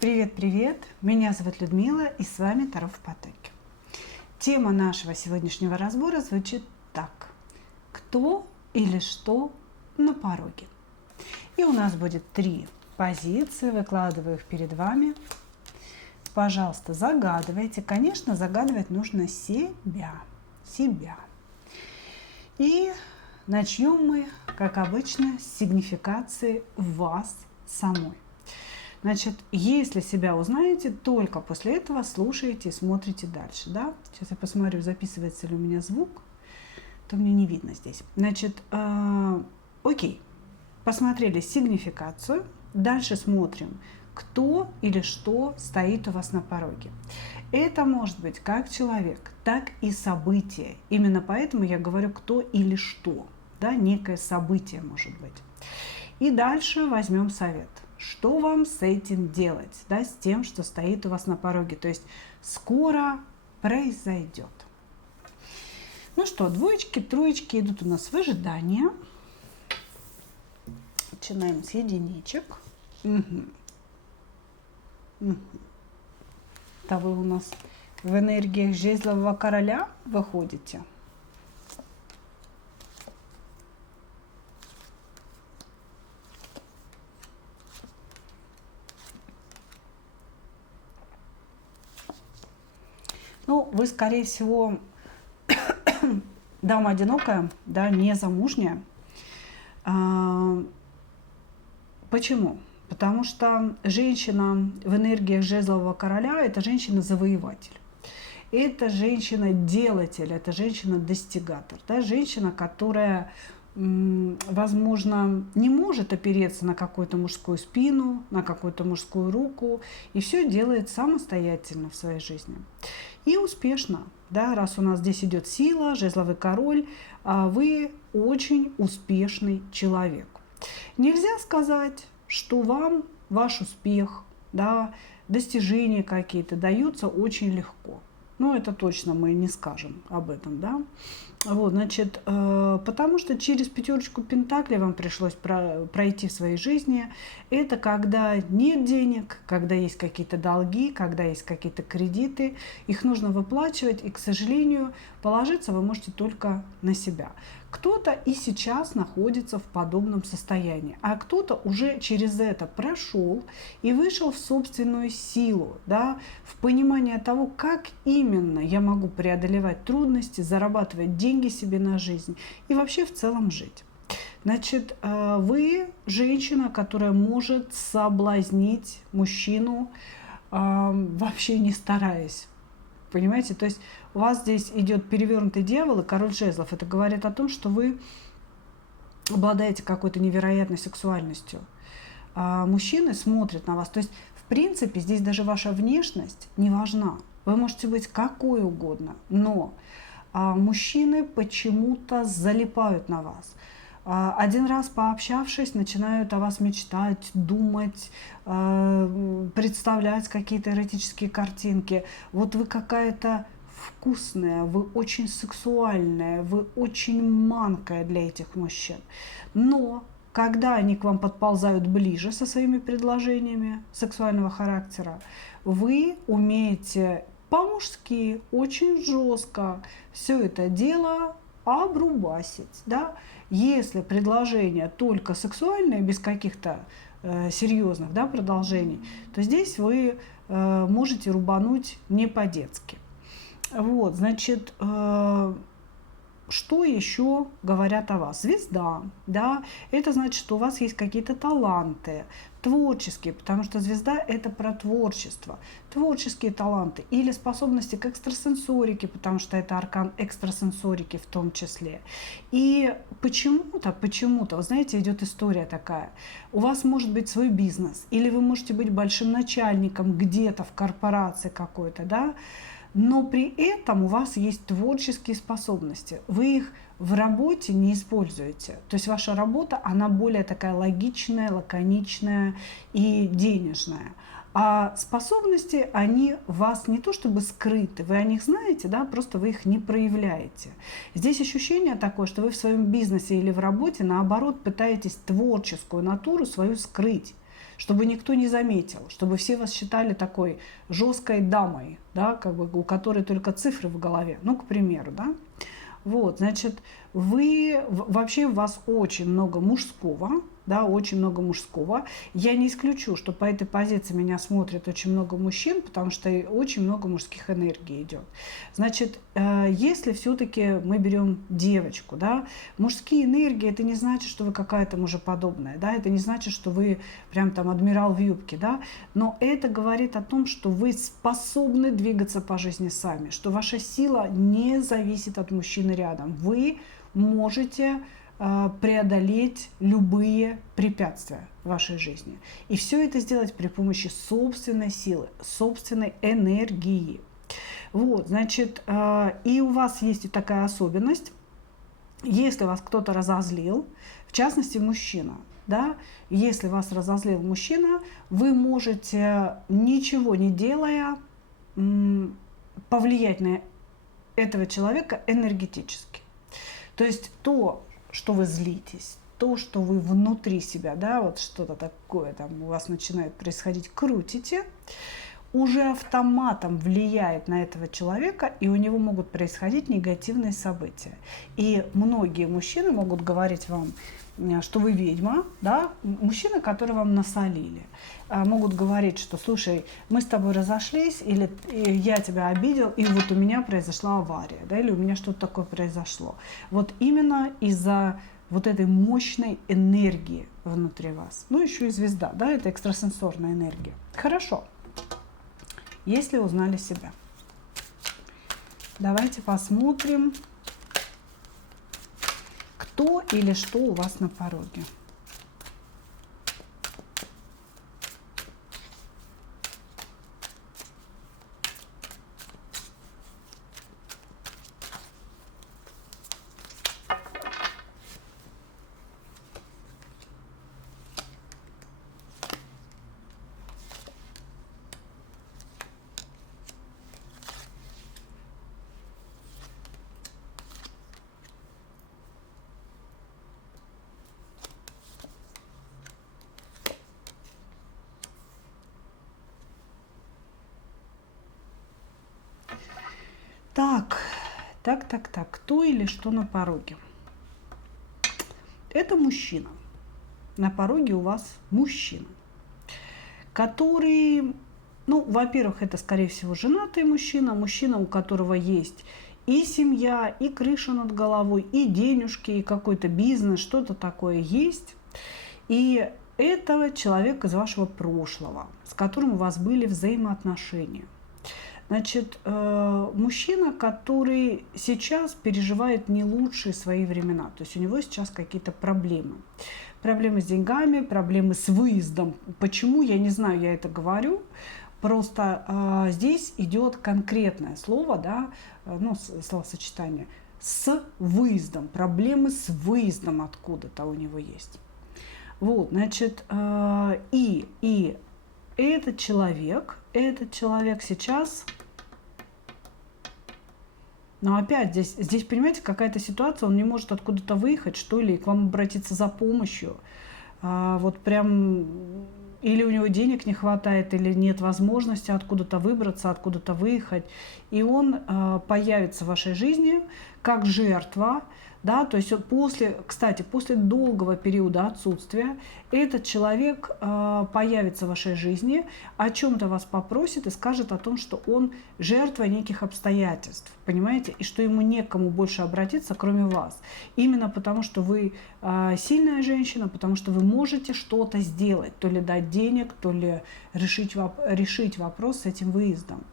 Привет-привет! Меня зовут Людмила, и с вами Таро в потоке. Тема нашего сегодняшнего разбора звучит так: кто или что на пороге? И у нас будет 3 позиции, выкладываю их перед вами. Пожалуйста, загадывайте. Конечно, загадывать нужно себя. И начнем мы, как обычно, с сигнификации вас самой. Значит, если себя узнаете, только после этого слушаете и смотрите дальше. Да? Сейчас я посмотрю, записывается ли у меня звук, то мне не видно здесь. Значит, окей, посмотрели сигнификацию, дальше смотрим, кто или что стоит у вас на пороге. Это может быть как человек, так и событие. Именно поэтому я говорю кто или что. Да? Некое событие может быть. И дальше возьмем совет. Что вам с этим делать, да, с тем, что стоит у вас на пороге? То есть скоро произойдет. Ну что, двоечки, троечки идут у нас в ожидание. Начинаем с единичек. Это вы у нас в энергиях жезлового короля выходите. Ну, вы, скорее всего, дама одинокая, да, не замужняя. Почему? Потому что женщина в энергиях жезлового короля – это женщина-завоеватель. Это женщина-делатель, это женщина-достигатор. Да, женщина, которая, возможно, не может опереться на какую-то мужскую спину, на какую-то мужскую руку, и все делает самостоятельно в своей жизни. И успешно, да, раз у нас здесь идет сила, жезловый король, вы очень успешный человек. Нельзя сказать, что вам ваш успех, да, достижения какие-то даются очень легко. Ну, это точно мы не скажем об этом, да. Вот, значит, потому что через 5 пентаклей вам пришлось пройти в своей жизни. Это когда нет денег, когда есть какие-то долги, когда есть какие-то кредиты. Их нужно выплачивать, и, к сожалению, положиться вы можете только на себя. Кто-то и сейчас находится в подобном состоянии, а кто-то уже через это прошел и вышел в собственную силу, да, в понимание того, как именно я могу преодолевать трудности, зарабатывать деньги себе на жизнь и вообще в целом жить. Значит, вы женщина, которая может соблазнить мужчину, вообще не стараясь. Понимаете, то есть у вас здесь идет перевернутый дьявол и король жезлов. Это говорит о том, что вы обладаете какой-то невероятной сексуальностью. Мужчины смотрят на вас. То есть, в принципе, здесь даже ваша внешность не важна. Вы можете быть какой угодно, но мужчины почему-то залипают на вас. Один раз пообщавшись, начинают о вас мечтать, думать, представлять какие-то эротические картинки. Вот вы какая-то вкусная, вы очень сексуальная, вы очень манкая для этих мужчин. Но когда они к вам подползают ближе со своими предложениями сексуального характера, вы умеете по-мужски, очень жестко все это дело обрубасить, да? Если предложение только сексуальное, без каких-то серьезных, да, продолжений, то здесь вы можете рубануть не по-детски. Вот, значит, что еще говорят о вас? Звезда, да, это значит, что у вас есть какие-то таланты творческие, потому что звезда – это про творчество, творческие таланты или способности к экстрасенсорике, потому что это аркан экстрасенсорики в том числе. И почему-то, вы знаете, идет история такая. У вас может быть свой бизнес, или вы можете быть большим начальником где-то в корпорации какой-то, да, но при этом у вас есть творческие способности. Вы их в работе не используете. То есть ваша работа, она более такая логичная, лаконичная и денежная. А способности, они у вас не то чтобы скрыты, вы о них знаете, да, просто вы их не проявляете. Здесь ощущение такое, что вы в своем бизнесе или в работе, наоборот, пытаетесь творческую натуру свою скрыть, чтобы никто не заметил, чтобы все вас считали такой жесткой дамой, да, как бы у которой только цифры в голове, ну, к примеру, да. Вот, значит, вообще у вас очень много мужского, да, очень много мужского. Я не исключу, что по этой позиции меня смотрит очень много мужчин, потому что очень много мужских энергий идет. Значит, если все-таки мы берем девочку, да, мужские энергии, это не значит, что вы какая-то мужеподобная, да, это не значит, что вы прям там адмирал в юбке, да, но это говорит о том, что вы способны двигаться по жизни сами, что ваша сила не зависит от мужчины рядом. Вы можете преодолеть любые препятствия в вашей жизни. И все это сделать при помощи собственной силы, собственной энергии. Вот, значит, и у вас есть и такая особенность, если вас кто-то разозлил, в частности мужчина, да, если вас разозлил мужчина, вы можете, ничего не делая, повлиять на этого человека энергетически. То есть то, что вы злитесь, то, что вы внутри себя, да, вот что-то такое там у вас начинает происходить, крутите, уже автоматом влияет на этого человека, и у него могут происходить негативные события. И многие мужчины могут говорить вам, что вы ведьма, да, мужчины, которые вам насолили, могут говорить, что, слушай, мы с тобой разошлись, или я тебя обидел, и вот у меня произошла авария, да, или у меня что-то такое произошло. Вот именно из-за вот этой мощной энергии внутри вас. Ну, еще и звезда, да, это экстрасенсорная энергия. Хорошо. Если узнали себя, давайте посмотрим, кто или что у вас на пороге. Так, кто или что на пороге? Это мужчина. На пороге у вас мужчина, который, ну, во-первых, это, скорее всего, женатый мужчина, мужчина, у которого есть и семья, и крыша над головой, и денежки, и какой-то бизнес, что-то такое есть. И это человек из вашего прошлого, с которым у вас были взаимоотношения. Значит, мужчина, который сейчас переживает не лучшие свои времена, то есть у него сейчас какие-то проблемы. Проблемы с деньгами, проблемы с выездом. Почему, я не знаю, я это говорю. Просто здесь идет конкретное слово, да, ну, словосочетание, с выездом. Проблемы с выездом откуда-то у него есть. Вот, значит, и этот человек сейчас... Но опять здесь, понимаете, какая-то ситуация, он не может откуда-то выехать, что ли, и к вам обратиться за помощью. Вот прям или у него денег не хватает, или нет возможности откуда-то выбраться, откуда-то выехать. И он появится в вашей жизни как жертва. Да, то есть кстати, после долгого периода отсутствия этот человек появится в вашей жизни, о чем-то вас попросит и скажет о том, что он жертва неких обстоятельств, понимаете, и что ему некому больше обратиться, кроме вас. Именно потому, что вы сильная женщина, потому что вы можете что-то сделать, то ли дать денег, то ли решить вопрос с этим выездом.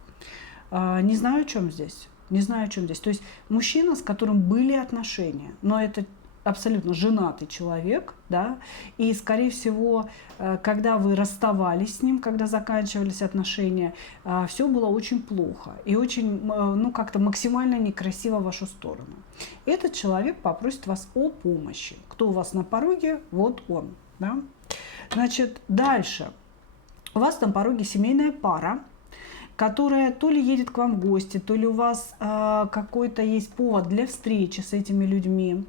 Не знаю, о чем здесь. Не знаю, о чем здесь. То есть мужчина, с которым были отношения, но это абсолютно женатый человек, да, и, скорее всего, когда вы расставались с ним, когда заканчивались отношения, все было очень плохо и очень, ну, как-то максимально некрасиво в вашу сторону. Этот человек попросит вас о помощи. Кто у вас на пороге? Вот он, да. Значит, дальше. У вас на пороге семейная пара, которая то ли едет к вам в гости, то ли у вас какой-то есть повод для встречи с этими людьми.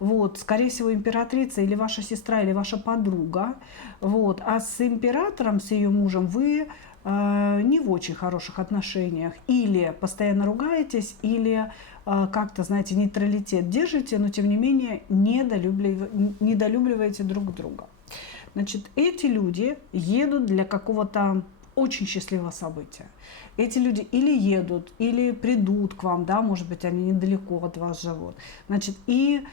вот, скорее всего, императрица или ваша сестра, или ваша подруга, вот, а с императором, с ее мужем вы не в очень хороших отношениях, или постоянно ругаетесь, или как-то, знаете, нейтралитет держите, но тем не менее недолюбливаете друг друга. Значит, эти люди едут для какого-то очень счастливого события. Эти люди или едут, или придут к вам, да, может быть, они недалеко от вас живут. Значит, и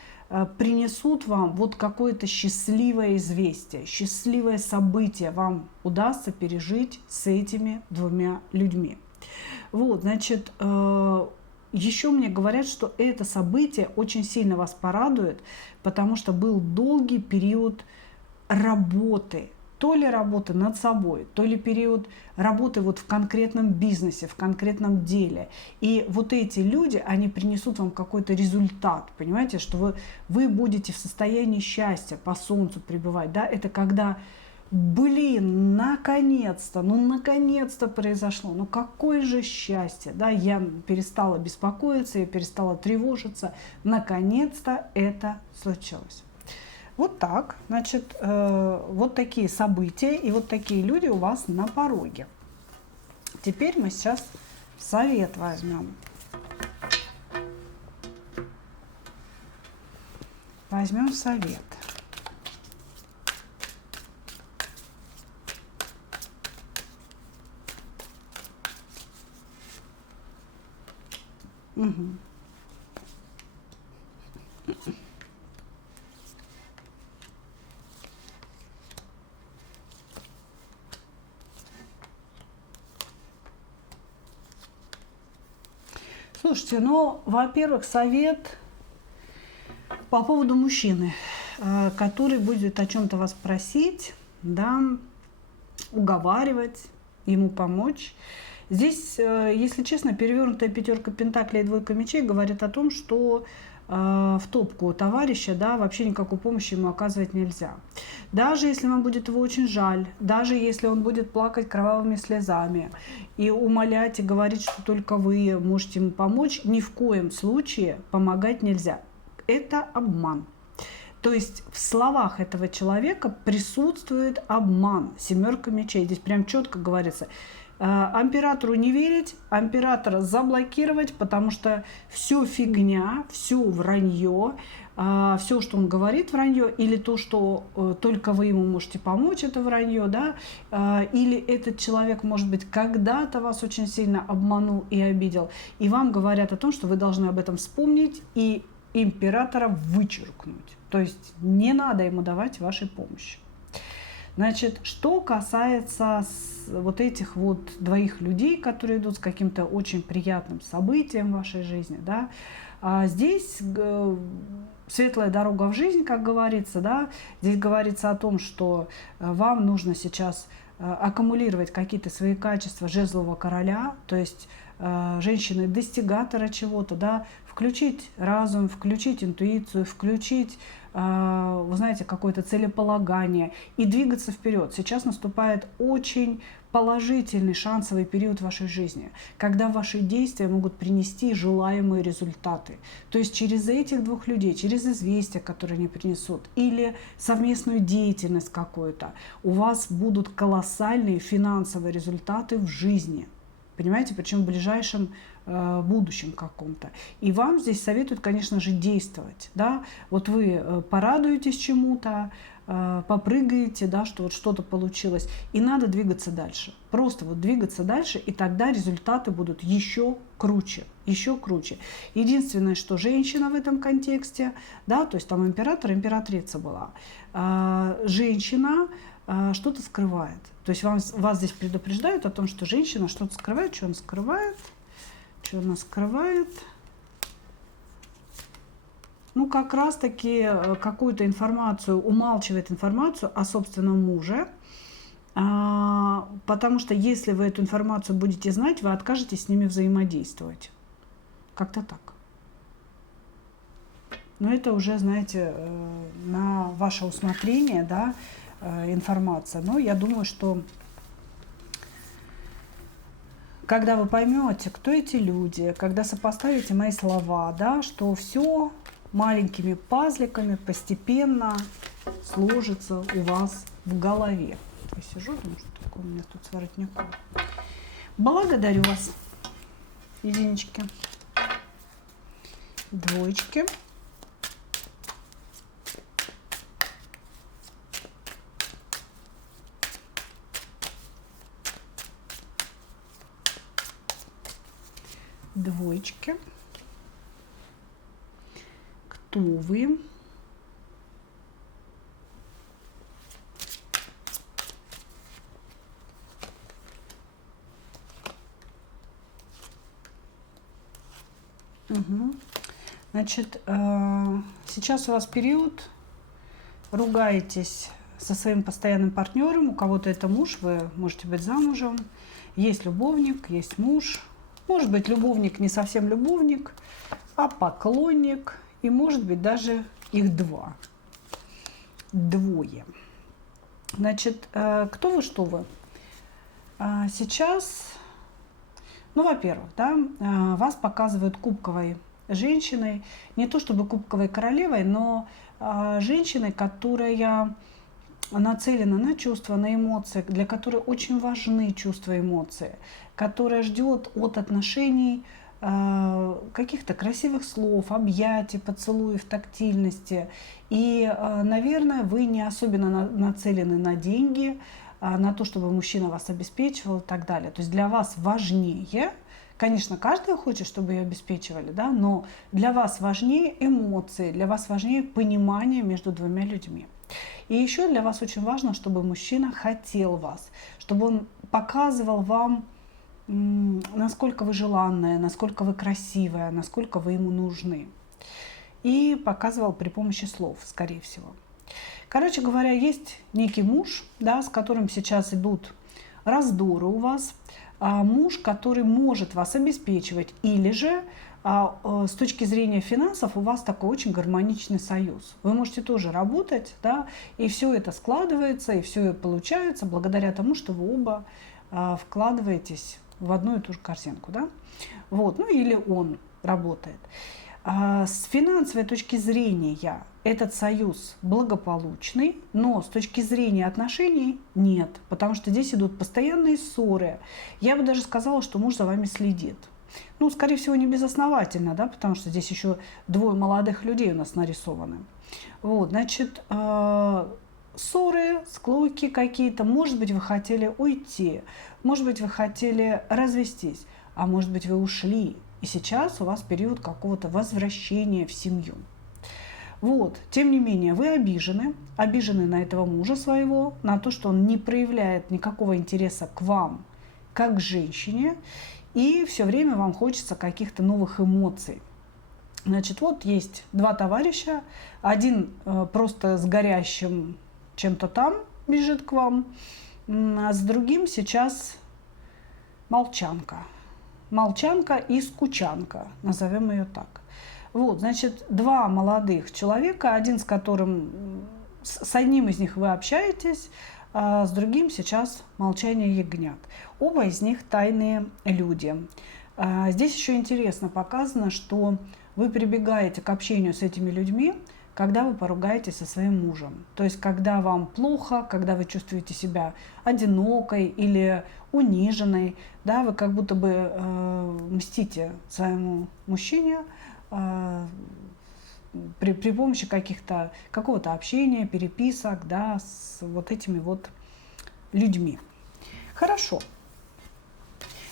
принесут вам вот какое-то счастливое известие, счастливое событие вам удастся пережить с этими двумя людьми. Вот, значит, еще мне говорят, что это событие очень сильно вас порадует, потому что был долгий период работы, то ли работы над собой, то ли период работы вот в конкретном бизнесе, в конкретном деле. И вот эти люди, они принесут вам какой-то результат, понимаете, что вы будете в состоянии счастья, по солнцу пребывать, да, это когда, блин, наконец-то, ну наконец-то произошло, ну какое же счастье, да, я перестала беспокоиться, я перестала тревожиться, наконец-то это случилось. Вот так, значит, вот такие события и вот такие люди у вас на пороге. Теперь мы сейчас совет возьмем. Возьмем совет. Угу. Слушайте, ну, во-первых, совет по поводу мужчины, который будет о чем-то вас просить, да, уговаривать, ему помочь. Здесь, если честно, перевернутая пятерка пентаклей и двойка мечей говорит о том, что в топку товарища, да, вообще никакой помощи ему оказывать нельзя. Даже если вам будет его очень жаль, даже если он будет плакать кровавыми слезами и умолять и говорить, что только вы можете ему помочь, ни в коем случае помогать нельзя. Это обман. То есть в словах этого человека присутствует обман. Семерка мечей. Здесь прям четко говорится. Императору не верить, императора заблокировать, потому что все фигня, все вранье, все, что он говорит, вранье, или то, что только вы ему можете помочь, это вранье, да, или этот человек, может быть, когда-то вас очень сильно обманул и обидел, и вам говорят о том, что вы должны об этом вспомнить и императора вычеркнуть. То есть не надо ему давать вашей помощи. Значит, что касается вот этих вот двоих людей, которые идут с каким-то очень приятным событием в вашей жизни, да, здесь светлая дорога в жизнь, как говорится, да, здесь говорится о том, что вам нужно сейчас аккумулировать какие-то свои качества жезлового короля, то есть женщины-достигатора чего-то, да, включить разум, включить интуицию, включить, вы знаете, какое-то целеполагание и двигаться вперед. Сейчас наступает очень положительный шансовый период в вашей жизни, когда ваши действия могут принести желаемые результаты. То есть через этих двух людей, через известия, которые они принесут, или совместную деятельность какую-то, у вас будут колоссальные финансовые результаты в жизни. Понимаете, причем в ближайшем будущем каком-то. И вам здесь советуют, конечно же, действовать. Да? Вот вы порадуетесь чему-то, попрыгаете, да, что вот что-то получилось, и надо двигаться дальше. Просто вот двигаться дальше, и тогда результаты будут еще круче, еще круче. Единственное, что женщина в этом контексте, да, то есть там император, императрица была, женщина что-то скрывает. То есть вас здесь предупреждают о том, что женщина что-то скрывает, что она скрывает, что она скрывает. Ну, как раз-таки какую-то информацию, умалчивает информацию о собственном муже, потому что если вы эту информацию будете знать, вы откажетесь с ними взаимодействовать. Как-то так. Но это уже, знаете, на ваше усмотрение, да, информация. Но я думаю, что когда вы поймете, кто эти люди, когда сопоставите мои слова, да, что все маленькими пазликами постепенно сложится у вас в голове. Я сижу, думаю, что такое у меня тут с воротником. Благодарю вас, единички, двоечки. Двоечки. Кто вы? Угу. Значит, сейчас у вас период, ругаетесь со своим постоянным партнером, у кого-то это муж, вы можете быть замужем, есть любовник, есть муж. Может быть, любовник не совсем любовник, а поклонник. И может быть даже их двое. Значит, кто вы, что вы? Сейчас, ну, во-первых, да, вас показывают кубковой женщиной. Не то чтобы кубковой королевой, но женщиной, которая нацелена на чувства, на эмоции, для которой очень важны чувства и эмоции, которая ждет от отношений каких-то красивых слов, объятий, поцелуев, тактильности. И, наверное, вы не особенно нацелены на деньги, на то, чтобы мужчина вас обеспечивал и так далее. То есть для вас важнее, конечно, каждый хочет, чтобы ее обеспечивали, да, но для вас важнее эмоции, для вас важнее понимание между двумя людьми. И еще для вас очень важно, чтобы мужчина хотел вас, чтобы он показывал вам, насколько вы желанная, насколько вы красивая, насколько вы ему нужны. И показывал при помощи слов, скорее всего. Короче говоря, есть некий муж, да, с которым сейчас идут раздоры у вас. Муж, который может вас обеспечивать, или же с точки зрения финансов у вас такой очень гармоничный союз. Вы можете тоже работать, да, и все это складывается, и все получается благодаря тому, что вы оба вкладываетесь в одну и ту же корзинку, да? Вот, ну или он работает. С финансовой точки зрения этот союз благополучный, но с точки зрения отношений нет, потому что здесь идут постоянные ссоры. Я бы даже сказала, что муж за вами следит. Ну, скорее всего, не безосновательно, да, потому что здесь еще двое молодых людей у нас нарисованы. Вот, значит, ссоры, склоки какие-то. Может быть, вы хотели уйти, может быть, вы хотели развестись, а может быть, вы ушли. И сейчас у вас период какого-то возвращения в семью. Вот, тем не менее, вы обижены на этого мужа своего, на то, что он не проявляет никакого интереса к вам, как к женщине, и все время вам хочется каких-то новых эмоций. Значит, вот есть два товарища, один просто с горящим чем-то там бежит к вам, а с другим сейчас молчанка. Молчанка и скучанка, назовем ее так. Вот, значит, два молодых человека, один с которым, с одним из них вы общаетесь, а с другим сейчас молчание ягнят. Оба из них тайные люди. Здесь еще интересно показано, что вы прибегаете к общению с этими людьми, когда вы поругаетесь со своим мужем. То есть, когда вам плохо, когда вы чувствуете себя одинокой или униженной, да, вы как будто бы мстите своему мужчине при помощи какого-то общения, переписок, да, с вот этими вот людьми. Хорошо.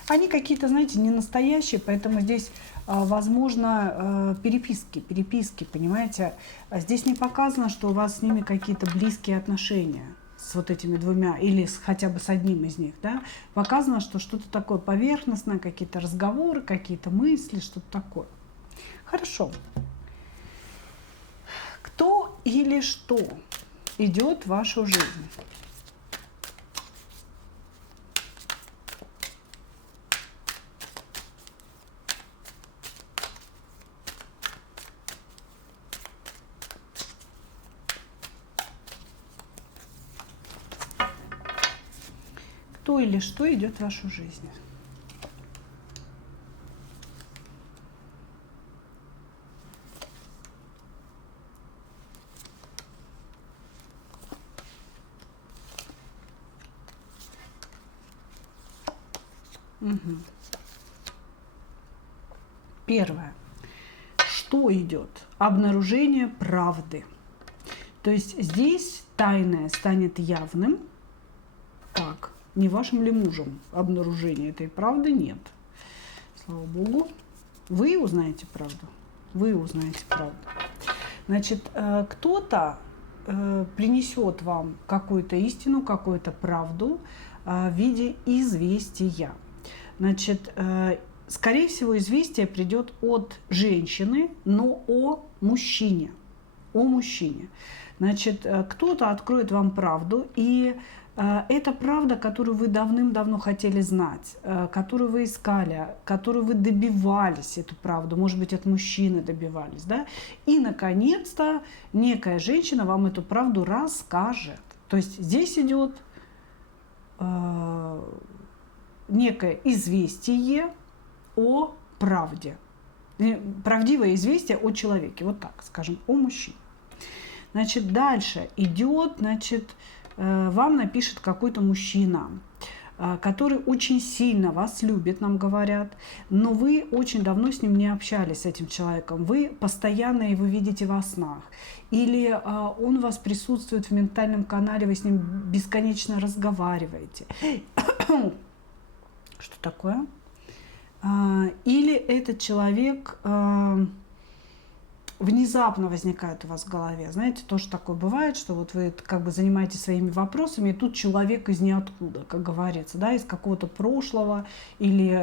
Они какие-то, знаете, не настоящие, поэтому здесь возможно переписки, понимаете. Здесь не показано, что у вас с ними какие-то близкие отношения с вот этими двумя или хотя бы с одним из них, да. Показано, что что-то такое поверхностное, какие-то разговоры, какие-то мысли, что-то такое. Хорошо. Кто или что идет в вашу жизнь? Кто или что идет в вашу жизнь? Мгм. Первое. Что идет? Обнаружение правды. То есть здесь тайное станет явным. Как? Не вашим ли мужем обнаружение этой правды? Нет. Слава Богу. Вы узнаете правду. Вы узнаете правду. Значит, кто-то принесет вам какую-то истину, какую-то правду в виде известия. Значит, скорее всего, известие придет от женщины, но о мужчине. О мужчине. Значит, кто-то откроет вам правду, и это правда, которую вы давным-давно хотели знать, которую вы искали, которую вы добивались, эту правду, может быть, от мужчины добивались, да? И, наконец-то, некая женщина вам эту правду расскажет. То есть здесь идет некое известие о правде. Правдивое известие о человеке, вот так скажем, о мужчине. Значит, дальше идет, значит, вам напишет какой-то мужчина, который очень сильно вас любит, нам говорят, но вы очень давно с ним не общались, с этим человеком. Вы постоянно его видите во снах. Или он у вас присутствует в ментальном канале, вы с ним бесконечно разговариваете. Что такое? Или этот человек внезапно возникает у вас в голове. Знаете, тоже такое бывает, что вот вы как бы занимаетесь своими вопросами, и тут человек из ниоткуда, как говорится, да, из какого-то прошлого или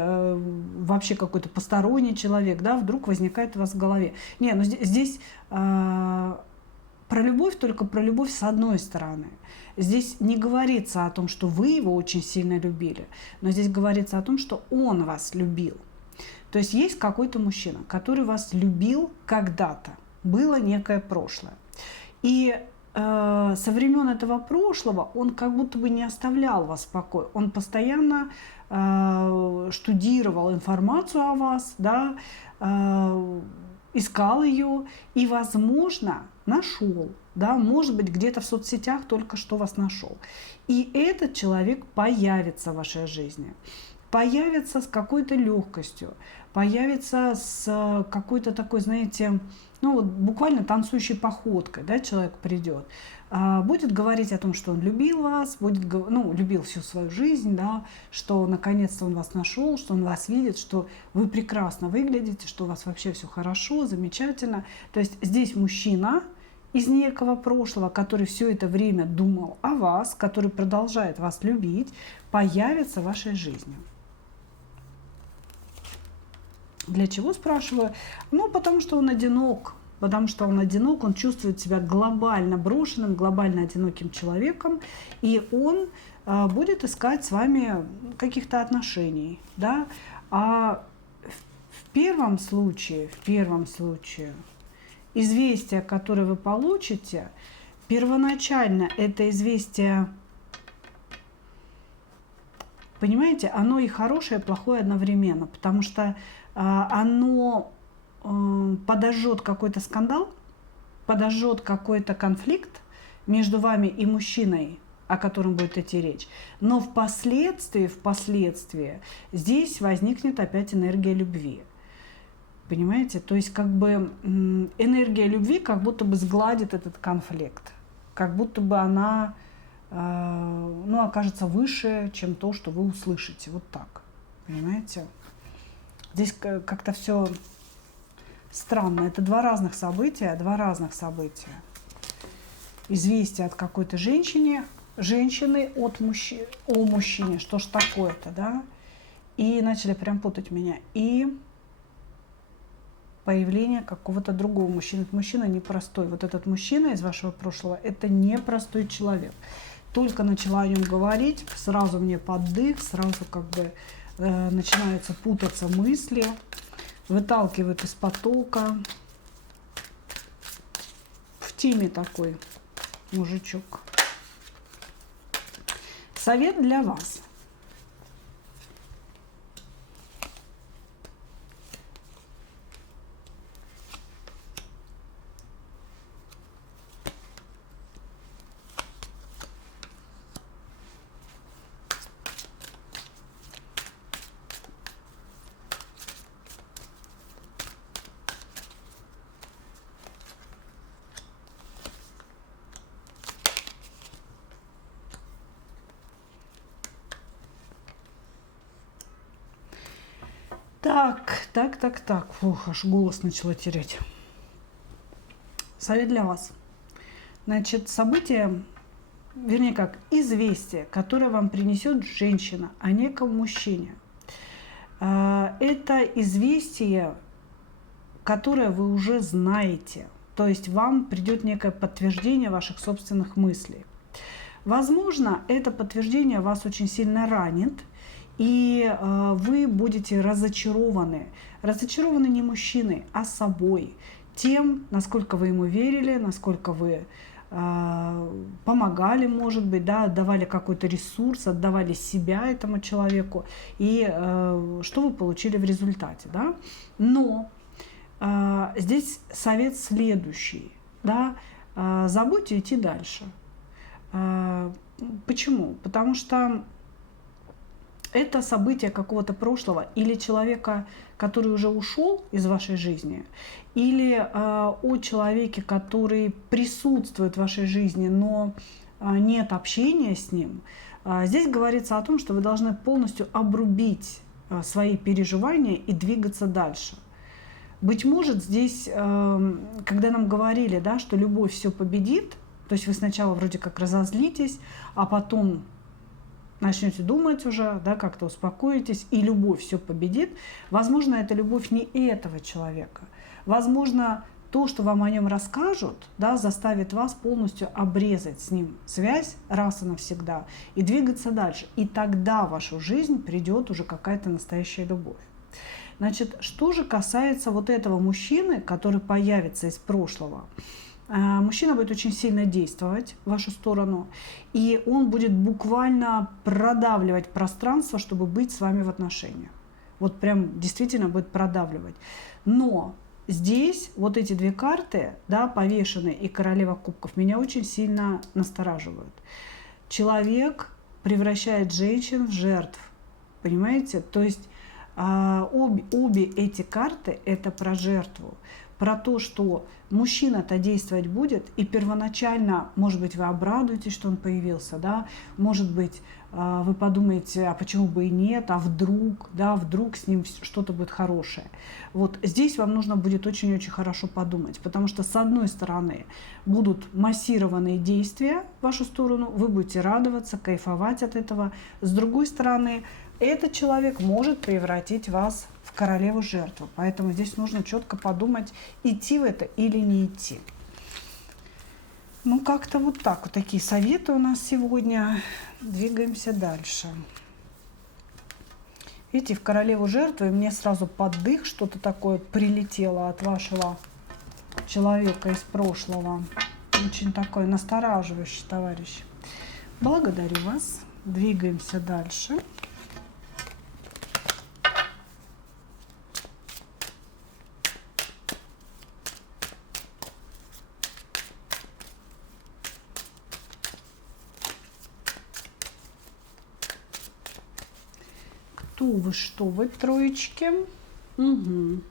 вообще какой-то посторонний человек, да, вдруг возникает у вас в голове. Не, ну здесь про любовь, только про любовь с одной стороны. Здесь не говорится о том, что вы его очень сильно любили, но здесь говорится о том, что он вас любил. То есть есть какой-то мужчина, который вас любил когда-то, было некое прошлое. И со времен этого прошлого он как будто бы не оставлял вас в покое. Он постоянно штудировал информацию о вас, да, искал ее и, возможно, нашел. Да, может быть, где-то в соцсетях только что вас нашел. И этот человек появится в вашей жизни. Появится с какой-то легкостью, появится с какой-то такой, знаете, ну вот буквально танцующей походкой, да, человек придет, будет говорить о том, что он любил вас, будет, ну, любил всю свою жизнь, да, что наконец-то он вас нашел, что он вас видит, что вы прекрасно выглядите, что у вас вообще все хорошо, замечательно. То есть здесь мужчина из некого прошлого, который все это время думал о вас, который продолжает вас любить, появится в вашей жизни. Для чего, спрашиваю? Ну, потому что он одинок. Потому что он одинок, он чувствует себя глобально брошенным, глобально одиноким человеком. И он будет искать с вами каких-то отношений. Да? А в первом случае, известие, которое вы получите, первоначально это известие, понимаете, оно и хорошее, и плохое одновременно. Потому что оно подожжет какой-то скандал, подожжет какой-то конфликт между вами и мужчиной, о котором будет идти речь. Но впоследствии здесь возникнет опять энергия любви. Понимаете? То есть как бы энергия любви как будто бы сгладит этот конфликт. Как будто бы она ну, окажется выше, чем то, что вы услышите. Вот так. Понимаете? Здесь как-то все странно. Это два разных события. Известие от какой-то женщины о мужчине. Что ж такое-то, да? И начали прям путать меня. И появление какого-то другого мужчины. Этот мужчина непростой. Вот этот мужчина из вашего прошлого, это непростой человек. Только начала о нем говорить, сразу мне поддых, сразу как бы начинаются путаться мысли, выталкивают из потока. В теме такой мужичок. Совет для вас. Так. Фух, аж голос начала терять. Совет для вас. Значит, событие, вернее как, известие, которое вам принесет женщина о неком мужчине. Это известие, которое вы уже знаете. То есть вам придет некое подтверждение ваших собственных мыслей. Возможно, это подтверждение вас очень сильно ранит, и вы будете разочарованы. Разочарованы не мужчиной, а собой. Тем, насколько вы ему верили, насколько вы помогали, может быть, да, отдавали какой-то ресурс, отдавали себя этому человеку, и что вы получили в результате. Да? Но здесь совет следующий. Да? Забудьте идти дальше. Почему? Потому что это событие какого-то прошлого или человека, который уже ушел из вашей жизни, или о человеке, который присутствует в вашей жизни, но нет общения с ним. Здесь говорится о том, что вы должны полностью обрубить свои переживания и двигаться дальше. Быть может, здесь, когда нам говорили, да, что любовь все победит, то есть вы сначала вроде как разозлитесь, а потом начнете думать уже, да, как-то успокоитесь, и любовь все победит. Возможно, это любовь не этого человека. Возможно, то, что вам о нем расскажут, да, заставит вас полностью обрезать с ним связь раз и навсегда и двигаться дальше. И тогда в вашу жизнь придет уже какая-то настоящая любовь. Значит, что же касается вот этого мужчины, который появится из прошлого, мужчина будет очень сильно действовать в вашу сторону, и он будет буквально продавливать пространство, чтобы быть с вами в отношениях. Вот прям действительно будет продавливать. Но здесь вот эти две карты, да, повешенные и королева кубков, меня очень сильно настораживают. Человек превращает женщин в жертв, понимаете? То есть обе эти карты – это про жертву. Про то, что мужчина-то действовать будет, и первоначально, может быть, вы обрадуетесь, что он появился, да, может быть, вы подумаете, а почему бы и нет, а вдруг, да, вдруг с ним что-то будет хорошее. Вот здесь вам нужно будет очень-очень хорошо подумать, потому что, с одной стороны, будут массированные действия в вашу сторону, вы будете радоваться, кайфовать от этого, с другой стороны, этот человек может превратить вас в королеву жертву. Поэтому здесь нужно четко подумать, идти в это или не идти. Ну, как-то вот так. Вот такие советы у нас сегодня. Двигаемся дальше. Видите, в королеву жертвы и мне сразу под дых что-то такое прилетело от вашего человека из прошлого. Очень такой настораживающий товарищ. Благодарю вас. Двигаемся дальше. Кто вы, что вы, троечки? Угу.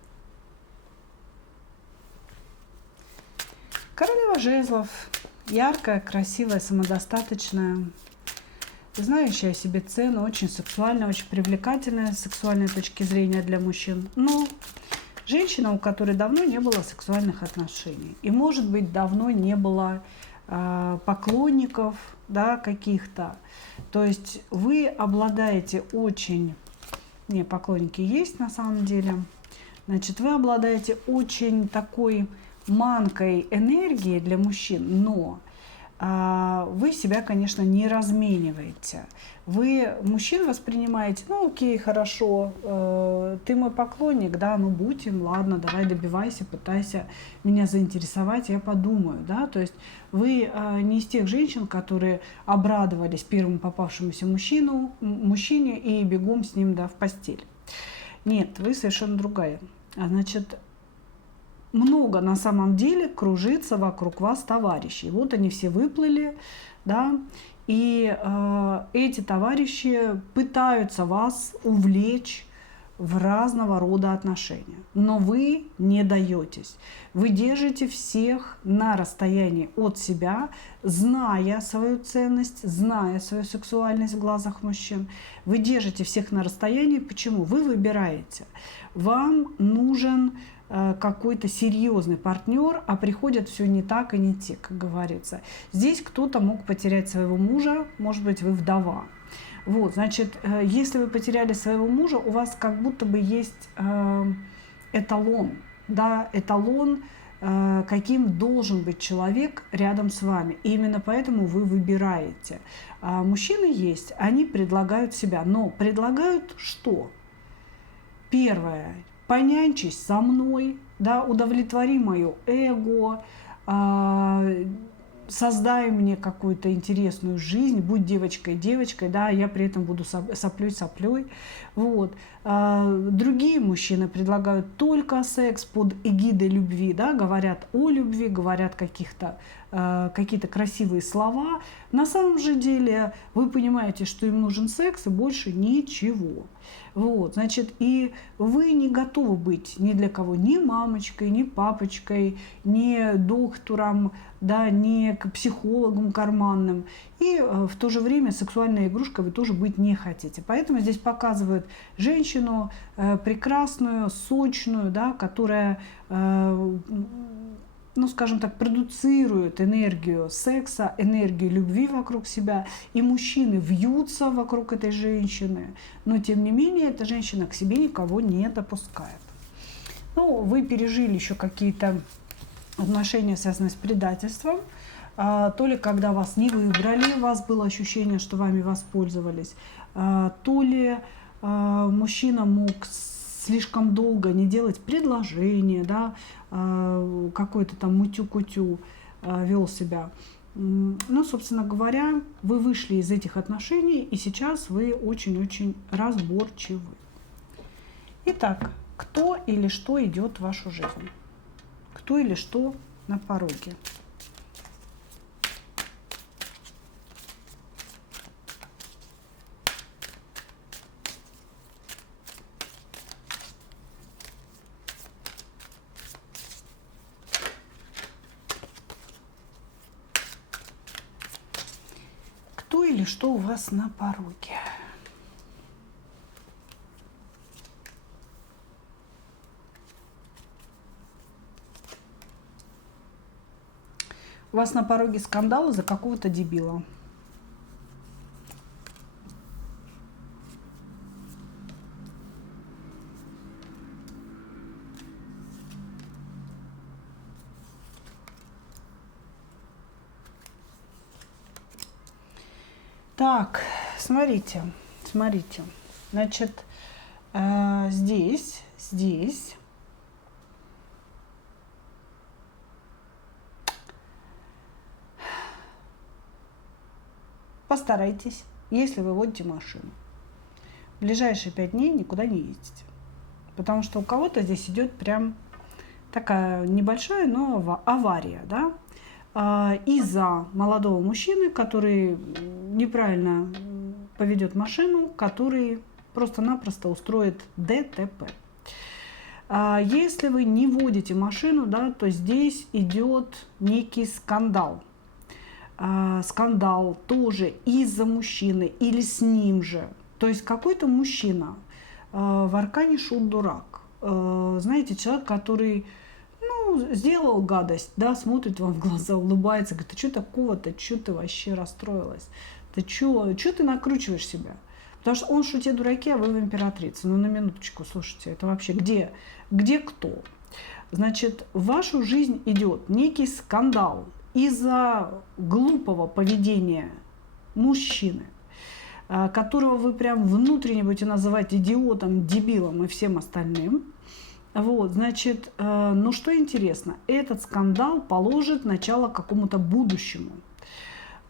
Королева жезлов. Яркая, красивая, самодостаточная. Знающая о себе цену. Очень сексуальная, очень привлекательная с сексуальной точки зрения для мужчин. Но женщина, у которой давно не было сексуальных отношений. И, может быть, давно не было поклонников, да, каких-то. То есть вы обладаете очень... Не, поклонники есть на самом деле. Значит, вы обладаете очень такой манкой энергии для мужчин, но вы себя, конечно, не размениваете. Вы мужчин воспринимаете, ну окей, хорошо, ты мой поклонник, да, ну будь им, ладно, давай добивайся, пытайся меня заинтересовать, я подумаю, да, то есть вы не из тех женщин, которые обрадовались первому попавшемуся мужчине и бегом с ним, да, в постель. Нет, вы совершенно другая. Значит, много на самом деле кружится вокруг вас товарищей. Вот они все выплыли, да, и эти товарищи пытаются вас увлечь в разного рода отношения. Но вы не даетесь. Вы держите всех на расстоянии от себя, зная свою ценность, зная свою сексуальность в глазах мужчин. Вы держите всех на расстоянии. Почему? Вы выбираете. Вам нужен какой-то серьезный партнер, а приходят все не так и не те, как говорится. Здесь кто-то мог потерять своего мужа, может быть, вы вдова. Вот, значит, если вы потеряли своего мужа, у вас как будто бы есть эталон, да, эталон, каким должен быть человек рядом с вами. И именно поэтому вы выбираете. Мужчины есть, они предлагают себя, но предлагают что? Первое, понянчись со мной, да, удовлетвори мое эго, создай мне какую-то интересную жизнь, будь девочкой, да, я при этом буду соплей. Вот. Другие мужчины предлагают только секс под эгидой любви, да, говорят о любви, говорят какие-то красивые слова. На самом же деле вы понимаете, что им нужен секс и больше ничего. Вот, значит, и вы не готовы быть ни для кого, ни мамочкой, ни папочкой, ни доктором, да, ни к психологам карманным. И в то же время сексуальной игрушкой вы тоже быть не хотите. Поэтому здесь показывают женщину прекрасную, сочную, да, которая, ну, скажем так, продуцирует энергию секса, энергию любви вокруг себя, и мужчины вьются вокруг этой женщины, но тем не менее эта женщина к себе никого не допускает. Ну, вы пережили еще какие-то отношения, связанные с предательством, то ли когда вас не выбрали, у вас было ощущение, что вами воспользовались, то ли мужчина мог слишком долго не делать предложение, да, какой-то там мутю-кутю вел себя. Ну, собственно говоря, вы вышли из этих отношений, и сейчас вы очень-очень разборчивы. Итак, кто или что идет в вашу жизнь? Кто или что на пороге? Кто или что у вас на пороге? У вас на пороге скандал из-за какого-то дебила. Так, смотрите. Значит, здесь постарайтесь, если вы водите машину, в ближайшие 5 дней никуда не ездите. Потому что у кого-то здесь идет прям такая небольшая, но авария, да, из-за молодого мужчины, который неправильно поведет машину, который просто-напросто устроит ДТП. Если вы не водите машину, да, то здесь идет некий скандал. Скандал тоже из-за мужчины или с ним же. То есть какой-то мужчина, в аркане шут дурак. Знаете, человек, который сделал гадость, да, смотрит вам в глаза, улыбается, говорит: а что такого-то, что ты вообще расстроилась? Ты что ты накручиваешь себя? Потому что он шутит дураки, а вы в императрице. Ну, на минуточку, слушайте, это вообще где кто? Значит, в вашу жизнь идет некий скандал из-за глупого поведения мужчины, которого вы прям внутренне будете называть идиотом, дебилом и всем остальным. Вот, значит, ну что интересно, этот скандал положит начало какому-то будущему.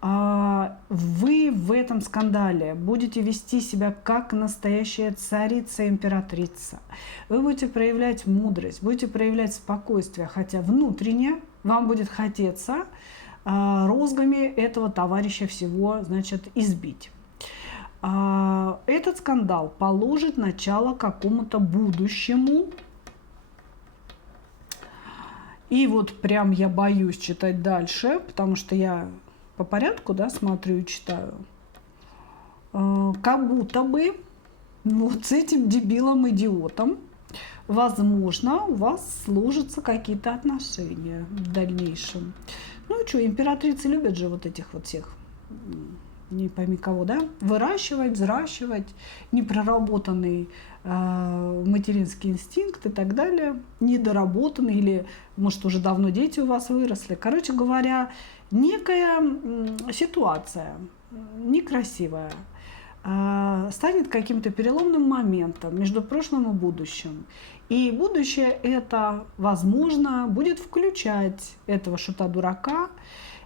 Вы в этом скандале будете вести себя как настоящая царица-императрица. Вы будете проявлять мудрость, будете проявлять спокойствие, хотя внутренне вам будет хотеться розгами этого товарища всего, значит, избить. Этот скандал положит начало какому-то будущему. И вот прям я боюсь читать дальше, потому что я по порядку, да, смотрю и читаю. Как будто бы вот с этим дебилом-идиотом, возможно, у вас сложатся какие-то отношения в дальнейшем. Ну и что, императрицы любят же вот этих вот всех, не пойми кого, да, выращивать, взращивать, непроработанный материнский инстинкт и так далее, недоработанный, или, может, уже давно дети у вас выросли. Короче говоря, некая ситуация некрасивая станет каким-то переломным моментом между прошлым и будущим. И будущее это, возможно, будет включать этого шута-дурака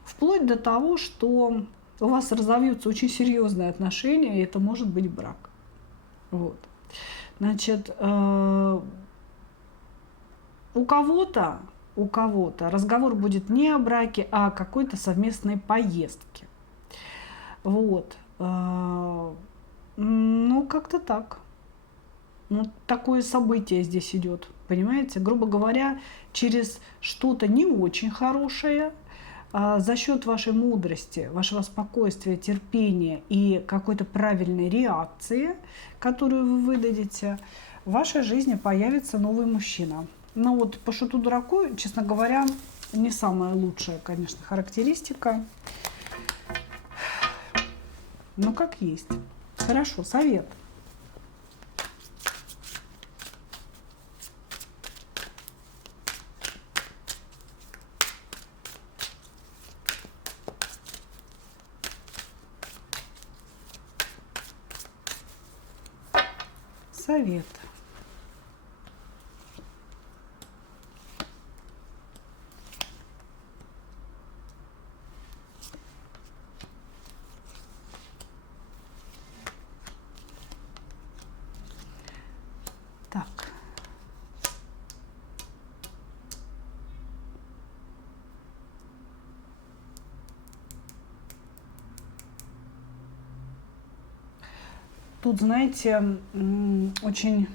вплоть до того, что у вас разовьются очень серьезные отношения, и это может быть брак. Вот. Значит, у кого-то разговор будет не о браке, а о какой-то совместной поездке. Вот. Ну, как-то так. Ну, такое событие здесь идет, понимаете? Грубо говоря, через что-то не очень хорошее, за счет вашей мудрости, вашего спокойствия, терпения и какой-то правильной реакции, которую вы выдадите, в вашей жизни появится новый мужчина. Но вот по шуту-дураку, честно говоря, не самая лучшая, конечно, характеристика. Ну, как есть. Хорошо, совет. Совет. Так. Тут, знаете, очень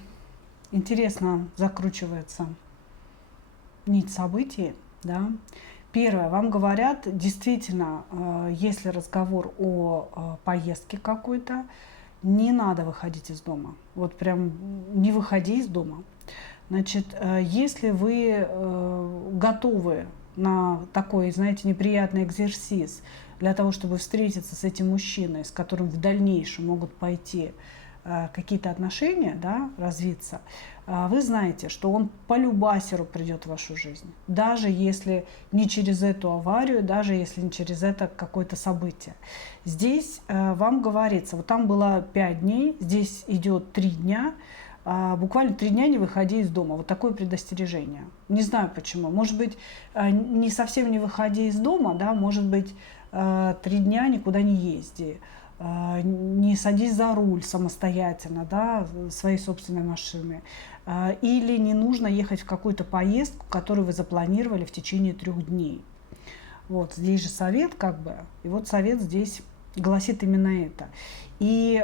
интересно закручивается нить событий, да. Первое, вам говорят, действительно, если разговор о поездке какой-то, не надо выходить из дома. Вот прям не выходи из дома. Значит, если вы готовы на такой, знаете, неприятный экзерсис для того, чтобы встретиться с этим мужчиной, с которым в дальнейшем могут пойти какие-то отношения, да, развиться, вы знаете, что он по любасеру придет в вашу жизнь. Даже если не через эту аварию, даже если не через это какое-то событие. Здесь вам говорится, вот там было 5 дней, здесь идет 3 дня, буквально 3 дня не выходи из дома. Вот такое предостережение. Не знаю почему. Может быть, не совсем не выходи из дома, да, может быть, 3 дня никуда не езди, не садись за руль самостоятельно, да, своей собственной машины, или не нужно ехать в какую-то поездку, которую вы запланировали в течение 3 дней. Вот здесь же совет как бы, и вот совет здесь гласит именно это. И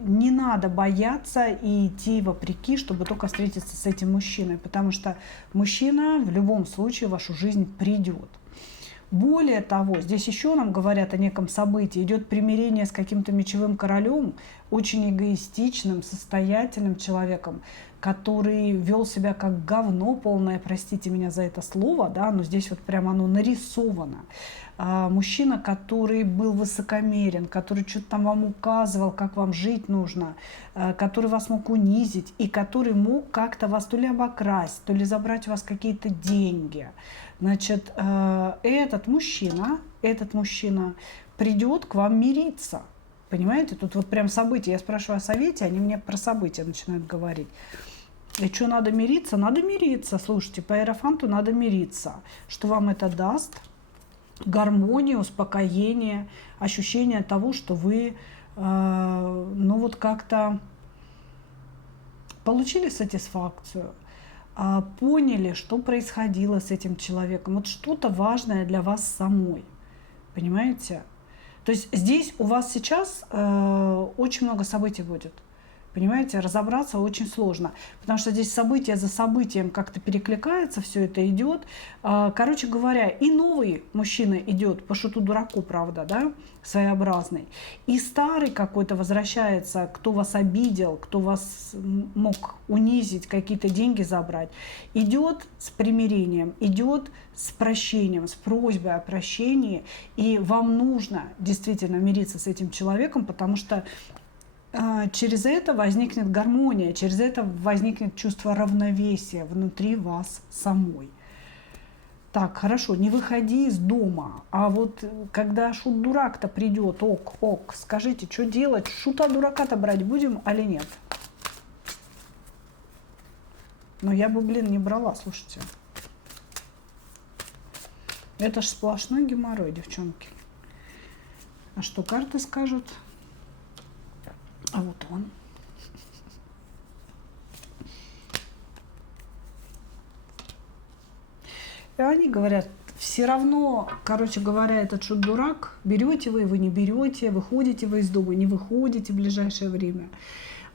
не надо бояться и идти вопреки, чтобы только встретиться с этим мужчиной, потому что мужчина в любом случае в вашу жизнь придет. Более того, здесь еще нам говорят о неком событии. Идет примирение с каким-то мечевым королем, очень эгоистичным, состоятельным человеком, который вел себя как говно полное, простите меня за это слово, да, но здесь вот прямо оно нарисовано. Мужчина, который был высокомерен, который что-то там вам указывал, как вам жить нужно, который вас мог унизить и который мог как-то вас то ли обокрасть, то ли забрать у вас какие-то деньги. Значит, этот мужчина придет к вам мириться. Понимаете, тут вот прям события. Я спрашиваю о совете, они мне про события начинают говорить. И что, надо мириться? Надо мириться. Слушайте, по иерофанту надо мириться. Что вам это даст? Гармонию, успокоение, ощущение того, что вы, ну вот как-то получили сатисфакцию, поняли, что происходило с этим человеком. Вот что-то важное для вас самой. Понимаете? То есть здесь у вас сейчас очень много событий будет. Понимаете, разобраться очень сложно, потому что здесь событие за событием как-то перекликается, все это идет. Короче говоря, и новый мужчина идет по шуту дураку, правда, да, своеобразный, и старый какой-то возвращается, кто вас обидел, кто вас мог унизить, какие-то деньги забрать, идет с примирением, идет с прощением, с просьбой о прощении, и вам нужно действительно мириться с этим человеком, потому что через это возникнет гармония, через это возникнет чувство равновесия внутри вас самой. Так, хорошо, не выходи из дома, а вот когда шут-дурак-то придет, ок, скажите, что делать, шута-дурака-то брать будем или нет? Но я бы, не брала, слушайте. Это ж сплошной геморрой, девчонки. А что карты скажут? А вот он. И они говорят, все равно, короче говоря, этот шут-дурак, берете вы его, не берете, выходите вы из дома, не выходите в ближайшее время.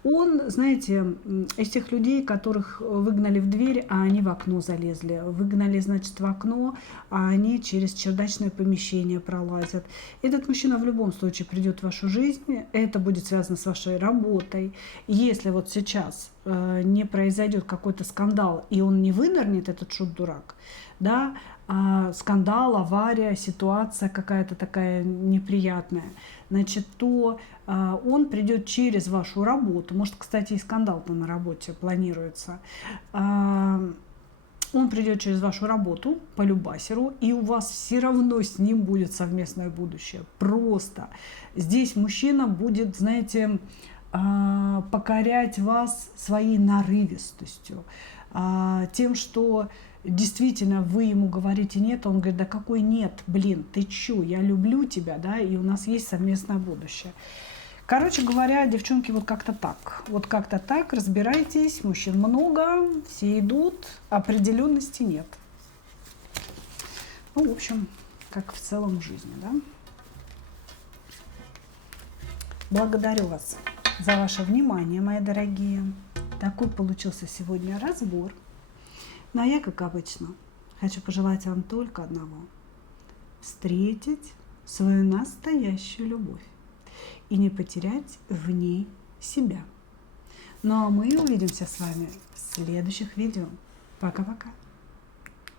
Он, знаете, из тех людей, которых выгнали в дверь, а они в окно залезли. Выгнали, значит, в окно, а они через чердачное помещение пролазят. Этот мужчина в любом случае придет в вашу жизнь. Это будет связано с вашей работой. Если вот сейчас не произойдет какой-то скандал, и он не вынырнет, этот шут-дурак, да, скандал, авария, ситуация какая-то такая неприятная, значит, то он придет через вашу работу. Может, кстати, и скандал-то на работе планируется. Он придет через вашу работу по любасеру, и у вас все равно с ним будет совместное будущее. Просто здесь мужчина будет, знаете, покорять вас своей нарывистостью, тем, что действительно вы ему говорите нет, он говорит, да какой нет, ты чё, я люблю тебя, да, и у нас есть совместное будущее. Короче говоря, девчонки, вот как-то так, разбирайтесь, мужчин много, все идут, определенности нет. Ну, в общем, как в целом в жизни, да. Благодарю вас за ваше внимание, мои дорогие. Такой получился сегодня разбор. Ну, а я, как обычно, хочу пожелать вам только одного. Встретить свою настоящую любовь и не потерять в ней себя. Ну, а мы увидимся с вами в следующих видео. Пока-пока.